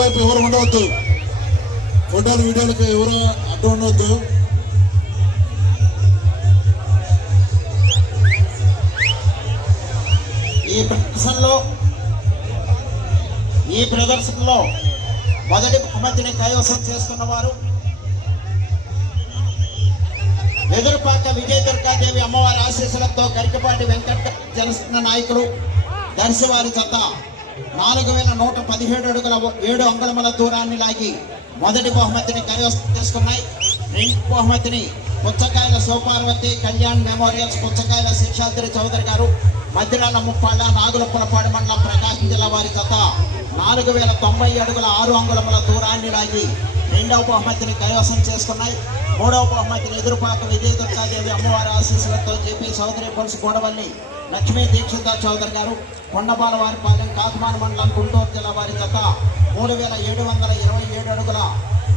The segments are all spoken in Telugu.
వైపు ఎవరు ఉండవద్దు, ఫోటోలు వీడియోలకు ఎవరు అడ్డు ఉండవద్దు. ఈ ప్రదర్శనలో మొదటి బహుమతిని కైవసం చేసుకున్న వారు వెదురుపాక విజయదుర్గాదేవి అమ్మవారి ఆశీస్సులతో గరికపాటి వెంకట జనసేన నాయకులు దర్శివారి జత 4117 అడుగుల 7 అంగుళముల దూరాన్ని లాగి మొదటి బహుమతిని కైవసం చేసుకున్నాయి. రెండో బహుమతిని పుచ్చకాయల శివపార్వతి కళ్యాణ్ మెమోరియల్స్ పుచ్చకాయల శేషాద్రి చౌదరి గారు మధ్యరాల ముప్పాళ్ళ నాగులపులపాడు మండలం ప్రకాశం జిల్లా వారి జత 4090 అడుగుల 6 అంగుళముల దూరాన్ని లాగి రెండవ బహుమతిని కైవసం చేసుకున్నాయి. మూడవ బహుమతిని ఎదురుపాక విజయదుర్గాదేవి అమ్మవారి ఆశీస్సులతో జేపీ చౌదరి పులుసు గోడవల్లి లక్ష్మీ దీక్షిత చౌదరి గారు కొండపాలవారిపాలెం కాకుమాన మండలం గుంటూరు జిల్లా వారి జత 3727 అడుగుల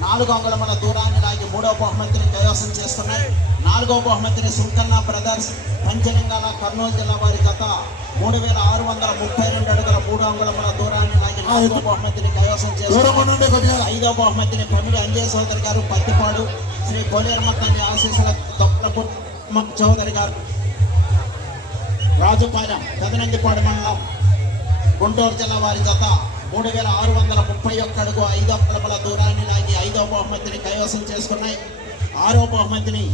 4 అంగుళముల దూరాన్ని లాగి మూడవ బహుమతిని కైవసం చేస్తున్నాయి. నాలుగవ బహుమతిని సుంకన్న బ్రదర్స్ పంచలింగాల కర్నూలు జిల్లా వారి జత 3632 అడుగుల 3 అంగుళముల దూరాన్ని లాగి నాలుగవ బహుమతిని కైవసం చేస్తున్నారు. ఐదవ బహుమతిని పమిడి అంజయ్ చౌదరి గారు పత్తిపాడు శ్రీ కోలేరమ్మ ఆశీస్సుల తొప్పలపు చౌదరి గారు రాజుపాలెం పెదనందిపాడు మండలం గుంటూరు జిల్లా వారి జత 3631 అడుగు 5 అంగుళముల దూరాన్ని లాగి ఐదవ బహుమతిని కైవసం చేసుకున్నాయి. ఆరో బహుమతిని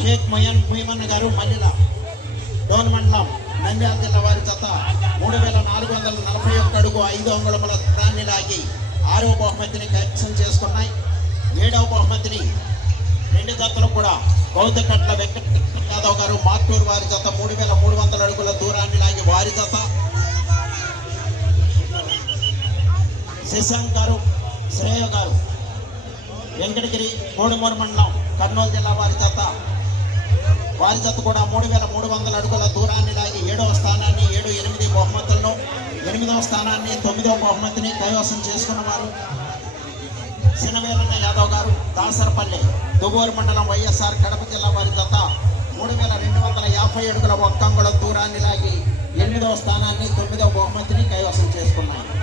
షేక్ ముయమన్ గారు మల్లిల డోన్ మండలం నంద్యాల జిల్లా వారి జత 3441 అడుగు 5 అంగుళముల దూరాన్ని లాగి ఆరో బహుమతిని కైవసం చేసుకున్నాయి. ఏడవ బహుమతిని రెండు జతలు కూడా గౌతకట్ల వెంకట యాదవ్ గారు మాటూరు వారి జత 3300 అడుగుల దూరాన్ని లాగి వారి జత శశాంక్ గారు శ్రేయ గారు వెంకటగిరి కోడుమూరు మండలం కర్నూలు జిల్లా వారి జత కూడా 3300 అడుగుల దూరాన్ని లాగి 7వ స్థానాన్ని 7-8 బహుమతులను 8వ స్థానాన్ని 9వ బహుమతిని కైవసం చేసుకున్నవారు సినవేలన్న యాదవ్ గారు దాసరపల్లి దువ్వూరు మండలం వైఎస్ఆర్ కడప జిల్లా వారి జత 3250 అడుగుల 1 అంగుళం దూరాన్ని లాగి 8వ స్థానాన్ని 9వ బహుమతిని కైవసం చేసుకున్నారు.